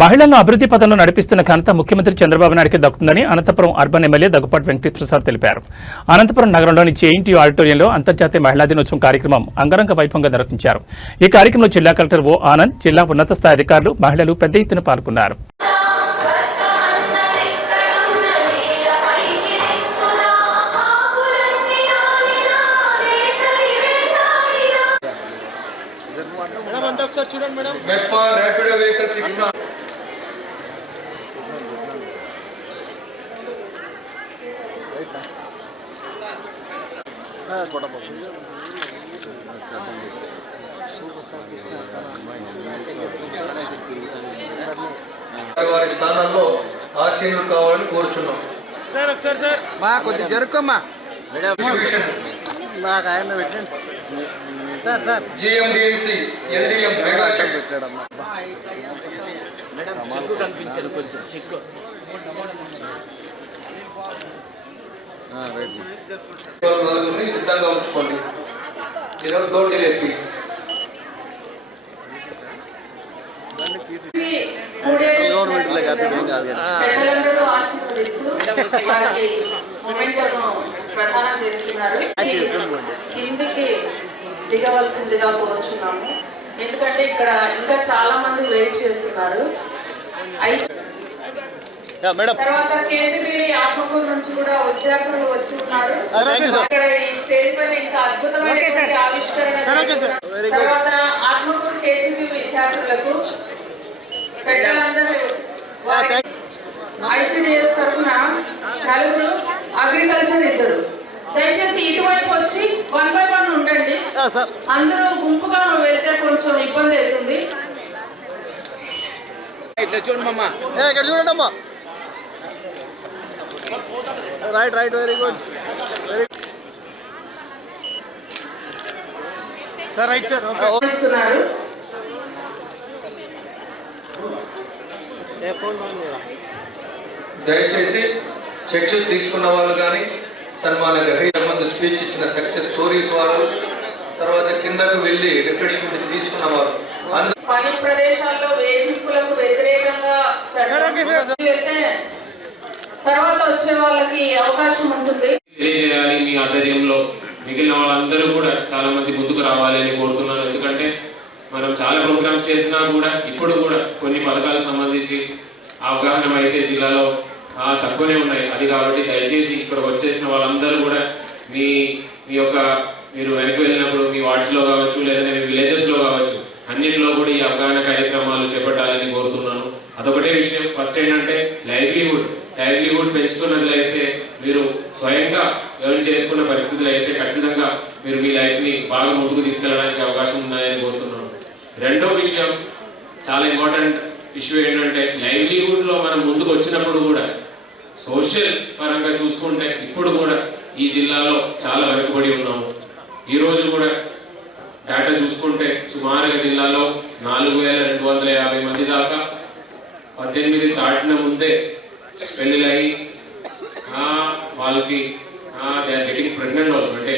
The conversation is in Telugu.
మహిళలను అభివృద్ధి పథంలో నడిపిస్తున్న ఘనత ముఖ్యమంత్రి చంద్రబాబు నాయుడుకి దక్కుతుందని అనంతపురం అర్బన్ ఎమ్మెల్యే దగ్గుపాటి వెంకటేశ్వరరావు తెలిపారు. అనంతపురం నగరంలోని జేఎన్టీయూ ఆడిటోరియంలో అంతర్జాతీయ మహిళా దినోత్సవం కార్యక్రమం అంగరంగ వైభవంగా నిర్వహించారు. ఈ కార్యక్రమంలో జిల్లా కలెక్టర్ ఓ ఆనంద్, జిల్లా ఉన్నత స్థాయి అధికారులు, మహిళలు పెద్ద ఎత్తున పాల్గొన్నారు. చూడండి మేడం మెప్పా ర్యాపిడో వెహికల్ 6 వారి స్థానంలో ఆశీనులు కావాలని కోరుచున్నాం. సార్ ఒకసారి సార్ మా కొద్ది జరుకోమ్మా నాకు ఆయన పెట్టండి sir. Sir GMDC LDM mega check పెట్టాడమ్మా మేడం. చిక్కు కనిపించదు, కొంచెం చిక్కు రైట్ సిద్ధంగా ఉంచుకోండి. ఈరోజు తోటి లేపీస్ కిందికి దిగవలసిందిగా కోరుచున్నాము. ఎందుకంటే ఇక్కడ ఇంకా చాలా మంది వెయిట్ చేస్తున్నారు. తర్వాత కేసీబీ ఆత్మకూరు నుంచి కూడా విద్యార్థులు వచ్చి ఉన్నారు. ఇక్కడ ఈ స్టేజ్ పైన ఇంకా అద్భుతమైన ఆవిష్కరణ. తర్వాత ఆత్మకూరు కేసీబీ విద్యార్థులకు పెద్దలందరూ ఐసిడిఎస్ తరఫున 4, అగ్రికల్చర్ 2. దయచేసి ఇటువైపు వచ్చి 1 by 1 ఉండండి. అందరూ గుంపుగా వెళ్తే కొంచెం ఇబ్బంది అవుతుంది. చూడండమ్మా. Right right very good sir. Right sir. దయచేసి చర్చ తీసుకున్న వాళ్ళు కానీ సన్మాన గ్రహీత స్పీచ్ ఇచ్చిన సక్సెస్ స్టోరీస్ వారు, తర్వాత కిందకు వెళ్ళి రిఫ్రెష్మెంట్ తీసుకున్న వారు, పని ప్రదేశాల్లో వేధింపులకు వ్యతిరేకంగా తర్వాత వచ్చే వాళ్ళకి అవకాశం ఉంటుంది. తెలియజేయాలి. మీ ఆధ్వర్యంలో మిగిలిన వాళ్ళందరూ కూడా చాలా మంది ముందుకు రావాలి అని కోరుతున్నాను. ఎందుకంటే మనం చాలా ప్రోగ్రామ్స్ చేసినా కూడా ఇప్పుడు కూడా కొన్ని పథకాలకు సంబంధించి అవగాహన అయితే జిల్లాలో తక్కువనే ఉన్నాయి. అది కాబట్టి దయచేసి ఇక్కడ వచ్చేసిన వాళ్ళందరూ కూడా మీ యొక్క మీరు వెనక్కి వెళ్ళినప్పుడు మీ వార్డ్స్లో కావచ్చు, లేదంటే మీ విలేజెస్లో కావచ్చు, అన్నింటిలో కూడా ఈ అవగాహన కార్యక్రమాలు చేపట్టాలని కోరుతున్నాను. అదొకటే విషయం. ఫస్ట్ ఏంటంటే లైవ్లీహుడ్ పెంచుకున్నట్లయితే, మీరు స్వయంగా ఎర్న్ చేసుకున్న పరిస్థితులు అయితే ఖచ్చితంగా మీరు మీ లైఫ్ని బాగా ముందుకు తీసుకెళ్ళడానికి అవకాశం ఉన్నాయని కోరుతున్నాను. రెండో విషయం, చాలా ఇంపార్టెంట్ ఇష్యూ ఏంటంటే లైవ్లీహుడ్లో మనం ముందుకు వచ్చినప్పుడు కూడా సోషల్ పరంగా చూసుకుంటే ఇప్పుడు కూడా ఈ జిల్లాలో చాలా వెనుకబడి ఉన్నాము. ఈరోజు కూడా డేటా చూసుకుంటే సుమారుగా జిల్లాలో 4250 మంది దాకా 18 దాటిన ముందే పెళ్ళిళ్ళయి వాళ్ళకి they are getting pregnant also. అంటే